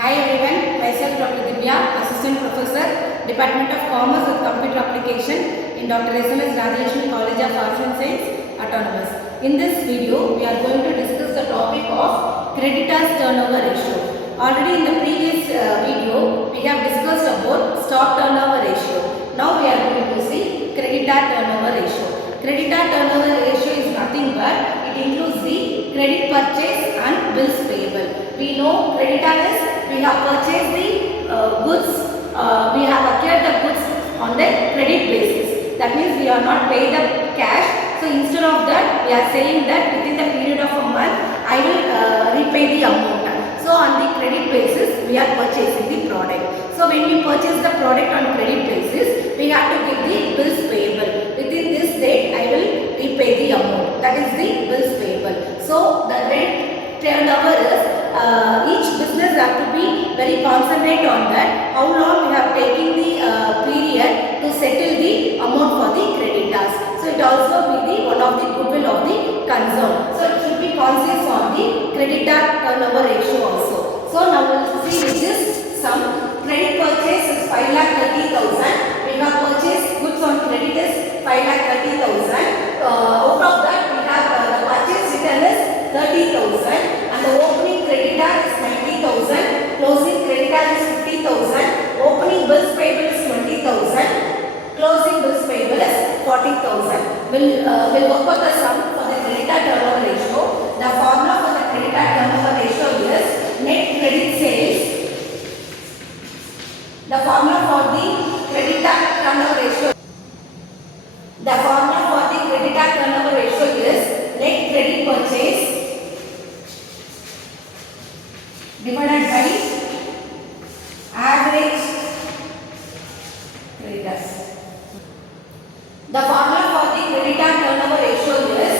Hi everyone, myself Dr.S.DHIVYA, Assistant Professor, Department of Commerce with Computer Application in Dr.S.DHIVYA College of Arts and Science, Autonomous. In this video, we are going to discuss the topic of creditors turnover ratio. Already in the previous video, we have discussed about stock turnover ratio. Now we are going to see creditor turnover ratio. Creditor turnover ratio is nothing but it includes the credit purchase and bills payable. We know creditor is we have purchased the goods, we have acquired the goods on the credit basis. That means we are not paid the cash. So instead of that, we are saying that within the period of a month, I will repay the amount. So on the credit basis, we are purchasing the product. So when we purchase the product on credit basis, we have to give the bills payable. Within this date, I will repay the amount. That is the bills payable. So the rent turnover is each business have to be very concentrate on that. How long we have taken the period to settle the amount for the creditors. So it also be the one of the goodwill of the concern. So it should be conscious on the creditor turnover ratio also. So now we will see with this sum. Credit purchase is 5,30,000. We have purchased goods on credit is 5,30,000. Out of that we have the purchase return is 30,000 and the opening creditor is 90,000. Closing creditor is 50,000. Opening bills payable is 20,000. Closing bills payable is 40,000. We'll work out the sum for the creditor turnover ratio. The formula for the creditor turnover ratio is net credit sales. The formula for the creditor turnover ratio. The formula for the creditor turnover ratio is net credit purchase divided by average creditors. The formula for the creditor turnover ratio is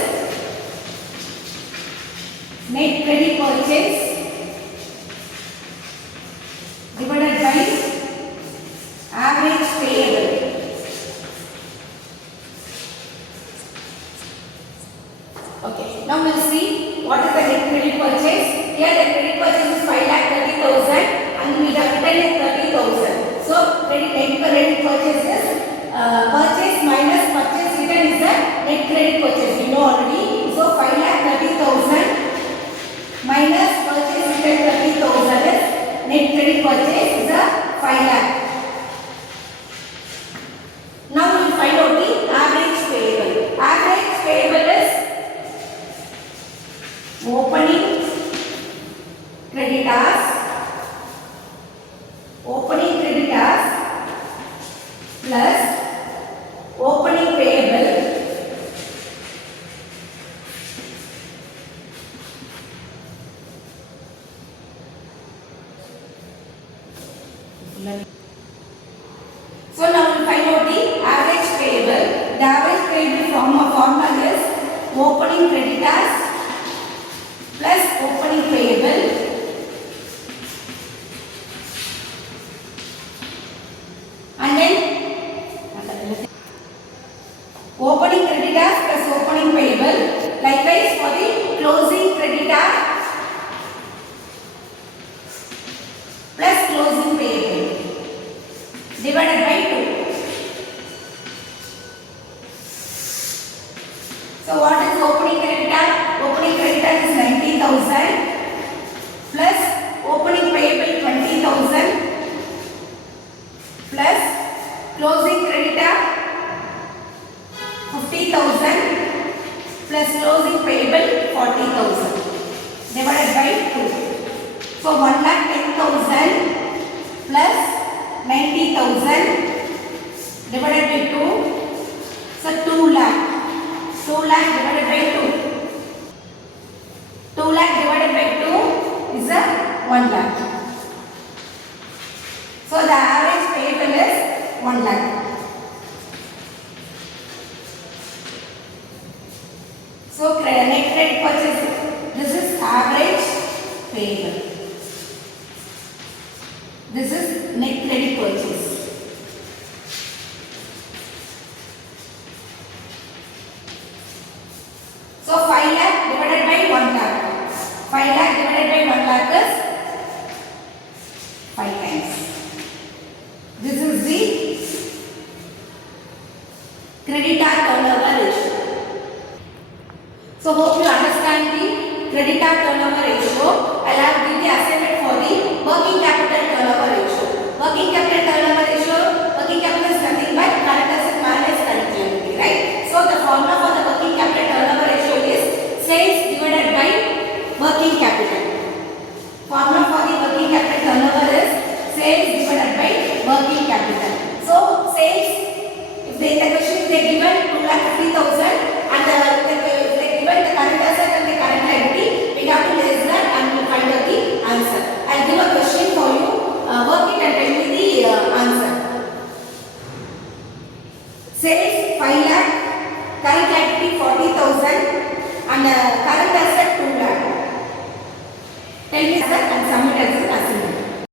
net credit purchase divided by average payable. Okay, now we will see what is the net credit purchase. Here the credit purchase is 5,30,000 and we have written as 30,000. So net credit purchase is purchase minus purchase return is the net credit purchase. We know already. So 5,30,000 minus purchase return 30,000 is net credit purchase is a 5 lakh. Now we will find out the average payable. Average payable is opening creditors plus opening payable So now we will find out the average payable. The average payable formula is opening creditors plus opening payable and then opening creditors plus opening payable. Likewise for the closing creditor plus closing payable divided by 2. So what is opening creditor? Opening creditor is 90,000 plus opening payable 20,000 plus closing creditor 50,000 plus closing payable 40,000 divided by 2. So 1,10,000 plus 90,000 divided by 2. So 2 lakh. 2 lakh divided by 2. 2 lakh divided by 2 is a 1 lakh. So the average payable is 1 lakh. So net credit purchase, this is average payable. This is net credit purchase. So 5 lakh divided by 1 lakh. 5 lakh divided by 1 lakh is 5 times. This is the creditor turnover ratio. So hope you understand the creditor turnover ratio. I will have give the assignment for the working capital turnover ratio. Working capital turnover ratio, working capital is nothing but current asset minus current liability, right? So the formula for the working capital turnover ratio is sales divided by working capital. Formula for the working capital turnover is sales divided by working capital. So sales, if the question is given 2,50,000,